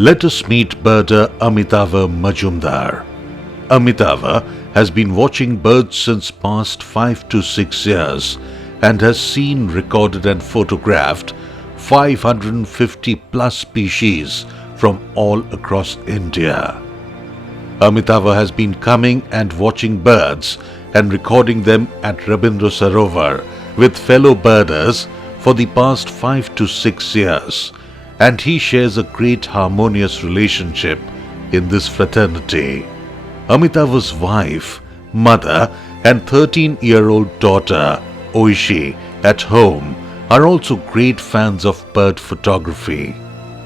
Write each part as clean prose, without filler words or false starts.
Let us meet birder Amitava Majumdar. Amitava has been watching birds since past 5 to 6 years and has seen, recorded and photographed 550 plus species from all across India. Amitava has been coming and watching birds and recording them at Rabindra Sarovar with fellow birders for the past 5 to 6 years, and he shares a great harmonious relationship in this fraternity. Amitava's wife, mother and 13-year-old daughter, Oishi, at home are also great fans of bird photography.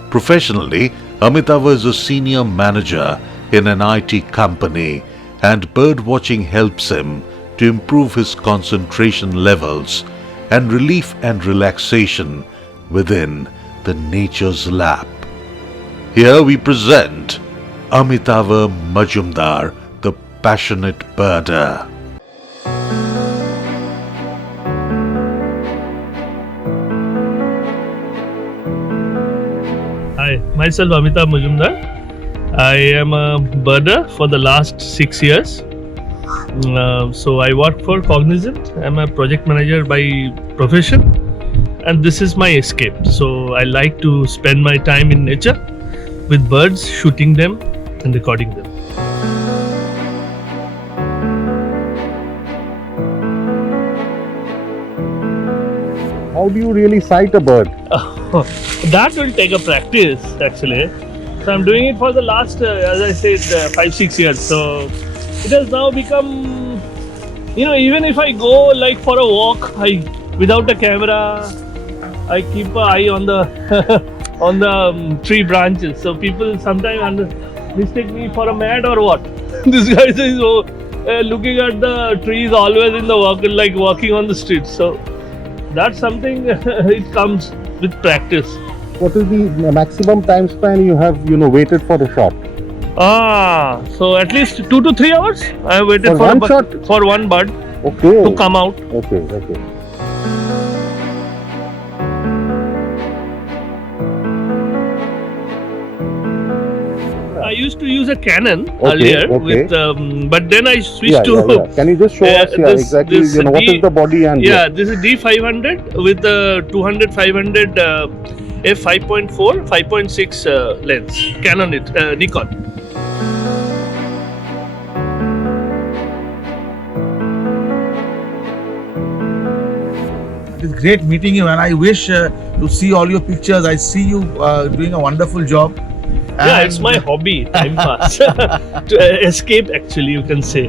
Professionally, Amitava is a senior manager in an IT company, and bird watching helps him to improve his concentration levels and relief and relaxation within the nature's lap. Here we present Amitava Majumdar, the passionate birder. Hi, myself Amitava Majumdar. I am a birder for the last 6 years. So I work for Cognizant. I'm a project manager by profession, and this is my escape. So I like to spend my time in nature with birds, shooting them and recording them. How do you really sight a bird? That will take a practice actually. So I'm doing it for the last, as I said, 5-6 years. So it has now become, even if I go like for a walk, without a camera, I keep an eye on the on the tree branches. So people sometimes mistake me for a mad or what. This guy is looking at the trees always in the walk, like walking on the streets. So that's something it comes with practice. What is the maximum time span you have, waited for the shot? So at least 2 to 3 hours. I have waited For one shot? for one bird Okay. to come out. Okay. I used to use a Canon Okay, earlier, okay. but then I switched to. Yeah. Can you just show us exactly, this what is the body and... Yeah, this is D500 with the 200-500 f5.4, 5.6 lens. Canon, Nikon. It's great meeting you, and I wish to see all your pictures. I see you doing a wonderful job. Yeah, it's my hobby, time pass. To escape, actually, you can say.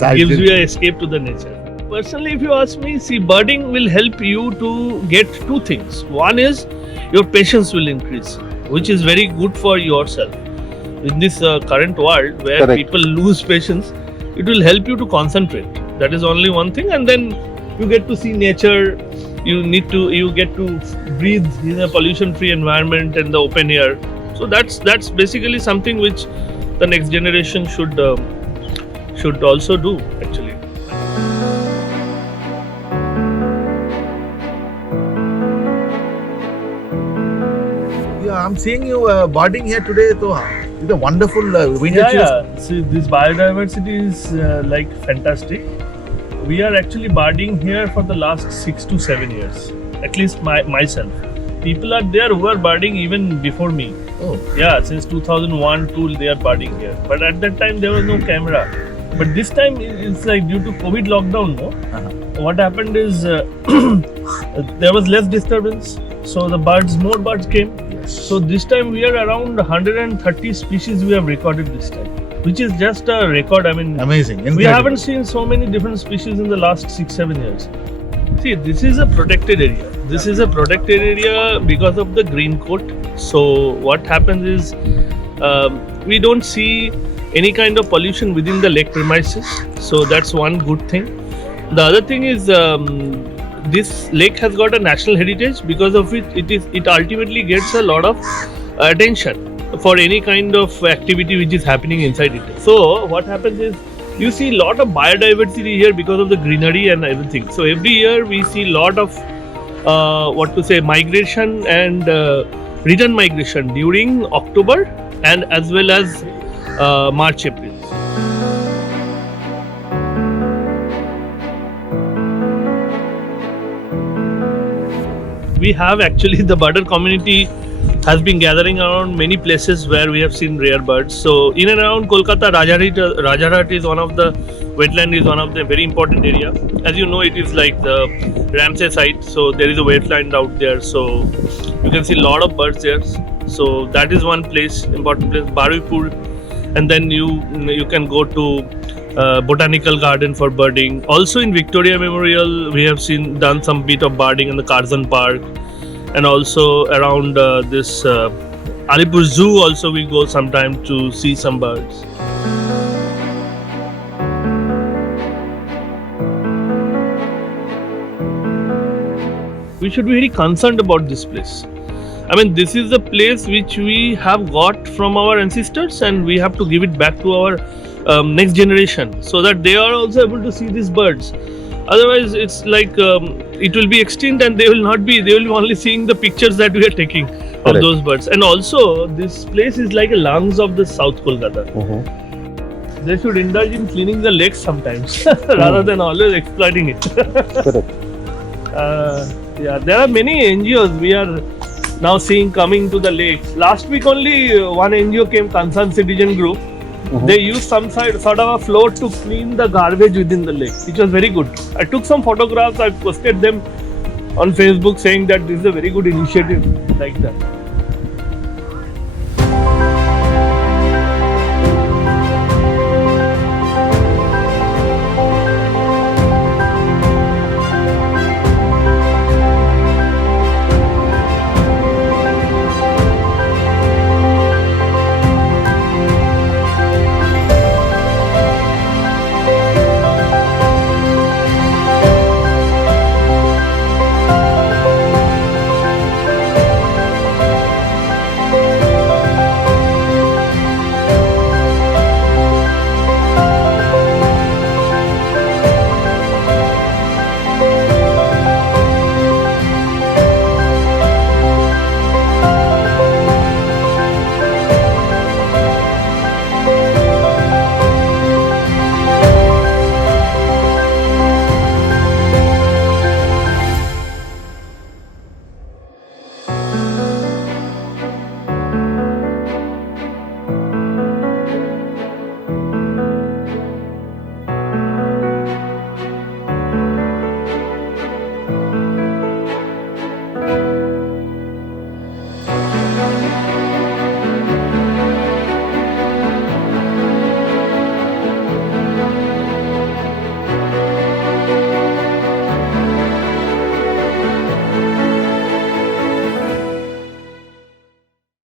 I Gives did- you an escape to the nature. Personally, if you ask me, see, birding will help you to get two things. One is your patience will increase, which is very good for yourself. In this current world where Correct. people lose patience, it will help you to concentrate. That is only one thing, and then you get to see nature. You get to breathe in a pollution-free environment and the open air. So that's basically something which the next generation should also do actually. Yeah, I'm seeing you birding here today. So it's a wonderful vintage. See, this biodiversity is like fantastic. We are actually birding here for the last 6 to 7 years. At least myself. People are there who are birding even before me. Oh, Yeah, since 2001-2 they are birding here. But at that time there was no camera. But this time it's like due to COVID lockdown, no? What happened is there was less disturbance. So more birds came. So this time we are around 130 species we have recorded this time, which is just a record. I mean, amazing. we Incredible. haven't seen so many different species in the last 6-7 years. See, this is a protected area. This is a protected area because of the green coat. So what happens is we don't see any kind of pollution within the lake premises. So that's one good thing. The other thing is this lake has got a national heritage, because of which it ultimately gets a lot of attention for any kind of activity which is happening inside it. So what happens is you see a lot of biodiversity here because of the greenery and everything. So every year we see a lot of migration and return migration during October and as well as March, April. We have actually the birder community has been gathering around many places where we have seen rare birds. So in and around Kolkata, Rajarhat is one of the wetland, is one of the very important area. As you know, it is like the Ramsay site, so there is a wetland out there. So you can see a lot of birds there. So that is one place, important place, Barwipur, and then you can go to botanical garden for birding. Also in Victoria Memorial, we have done some bit of birding in the Curzon Park, and also around this Alipur Zoo. Also, we go sometime to see some birds. We should be very concerned about this place. I mean, this is the place which we have got from our ancestors, and we have to give it back to our next generation so that they are also able to see these birds. Otherwise, it's like it will be extinct, and they will be only seeing the pictures that we are taking of Correct. those birds. And also, this place is like a lungs of the South Kolkata. They should indulge in cleaning the lakes sometimes rather than always exploiting it. Correct. Yeah, there are many NGOs we are now seeing coming to the lakes. Last week only one NGO came, Concerned Citizen Group. They used some sort of a float to clean the garbage within the lake, which was very good. I took some photographs, I posted them on Facebook saying that this is a very good initiative like that.